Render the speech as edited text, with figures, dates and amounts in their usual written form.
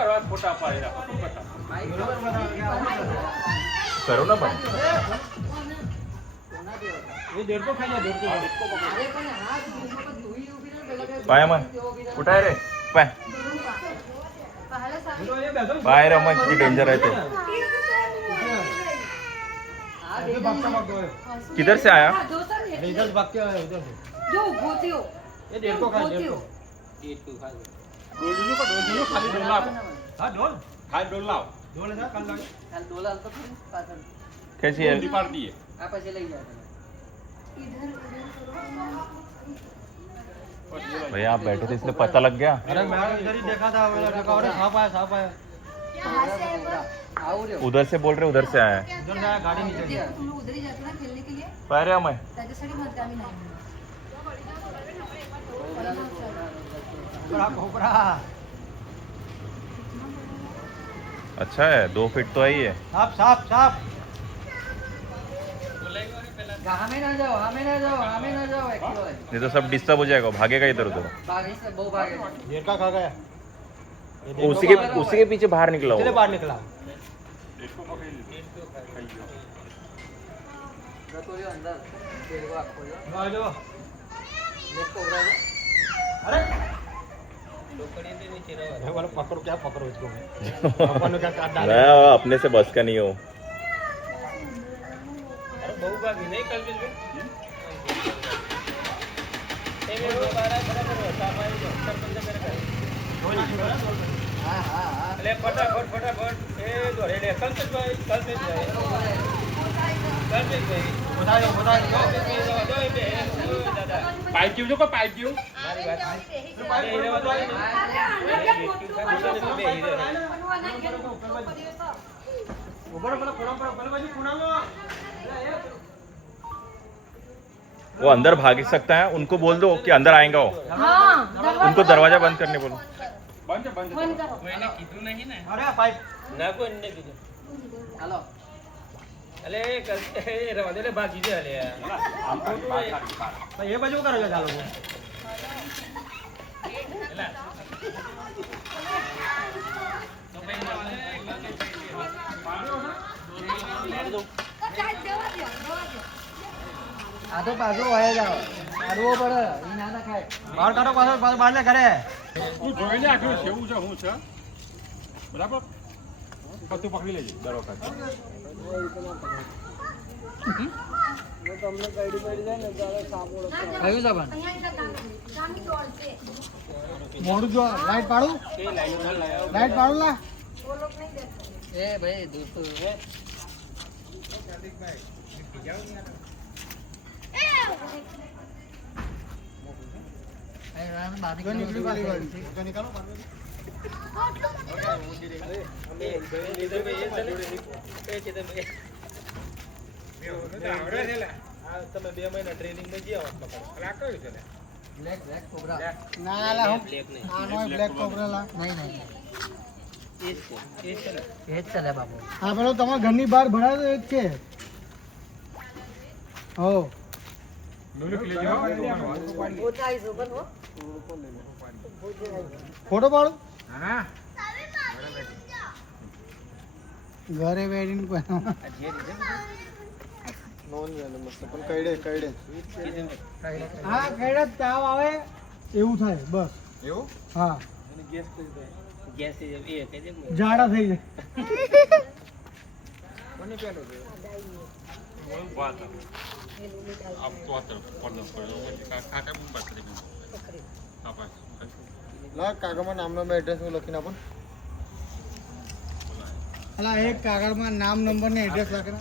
કરવા ફોટા પાડી રાખો करो ना भाई ये डेढ़ को खाई डेढ़ को पाय मग कुठं आहे रे पाय पाय रे मग किती डेंजर आहे ते किधर से आया इधर भाग के आया उधर जो भूती हो ये डेढ़ को खा डेढ़ को डोल खाली डोल लाव हां डोल खाली डोल लाव डोल है कल लाव कल डोला तो फिर पागल कैसी है पार्टी है आप ऐसे ले जाओ भैया आप बैठे थे इसलिए पता लग गया अरे मैं इधर ही देखा था मैंने देखा अरे सांप आया आओ रे उधर से बोल रहे उधर से आया है उधर जाया गाड़ी नीचे गया तुम लोग उधर ही जाते ना खेलने के लिए पाय रे अमय त्याच्यासाठी मत आम्ही नाही कोबरा कोबरा अच्छा है 2 फीट तो है ही है सांप सांप सांप हमें ना जाओ हमें ना जाओ हमें ना जाओ एक किलो है नहीं तो सब डिस्टर्ब हो जाएगा भागेगा इधर उधर भागे से बहु भागे डेढ़ का खा गया उसी के पीछे बाहर निकला चले वो बाहर निकला रतोलियो अंदर तेरे को आपको जो आ जाओ लेट कोबरा है अरे लोकड़ी के नीचे रहो मैं बोला पकड़ो क्या पकड़ो इसको अपन क्या काट डाले मैं अपने से बस का नहीं हो अरे बहु भागी नहीं कल भी ए मेरे को बारह बराबर होता भाई डॉक्टर बंदे मेरे घर हां हां हां ले फटाफट ए दोरे ले कल से जाए कल से जाए बताओ दादा पाइप क्यों जो को पाइप क्यों मारी बात ये बताओ ऊपर पड़ा पहले बाजू कोना लो वो अंदर भाग सकता है उनको बोल दो कि अंदर आएगा वो हां उनको दरवाजा बंद करने बोलो बंद करो मैंने कीधु नहीं ना अरे पाइप ना को ने कीधु हेलो अले कल रवा दे ले बाकी दे ले हमको तो ये बाजू करो चालो આધો પાછો વાયા જાવ કાઢવો પડે ઈ ના ના ખાય બહાર કાઢો પાછો બહાર લે ઘરે તું જોઈને આખું કેવું છે હું છે બરાબર તું પકડી લેજે બરોબર તમને કઈડી પડી જાય ને ત્યારે સાપો કયું જબાન મોડું જો લાઈટ પાડું લાઈટ પાડું લા એ ભાઈ દોસ્તો જો નીકળી વાલી ગાડી જો નિકાલો તમે 2 મહિના ટ્રેનિંગ માં ગયા આ કયું છે બ્લેક બ્લેક કોબરા ના લા હું આનો બ્લેક કોબરા લા નહીં નહીં એ જ ચલે બાબુ હા પેલો તમારા ઘરની બહાર ભરાયો એ જ છે હો ફોટો પાડો હા ઘરે બેઠીને નોન મસ્ત પણ કઈડે હા કઈડે તાવ આવે એવું થાય બસ એવું હા ગેસ એ કહી દે જાડા થઈ જાય કોને પેલો છે વાત आप तो आते पढ़ना पड़ेगा काका में बात करेंगे आप ला कागळમાં નામનો મે એડ્રેસ લખીને આપો અલા એક કાગળમાં નામ નંબર ને એડ્રેસ લખીને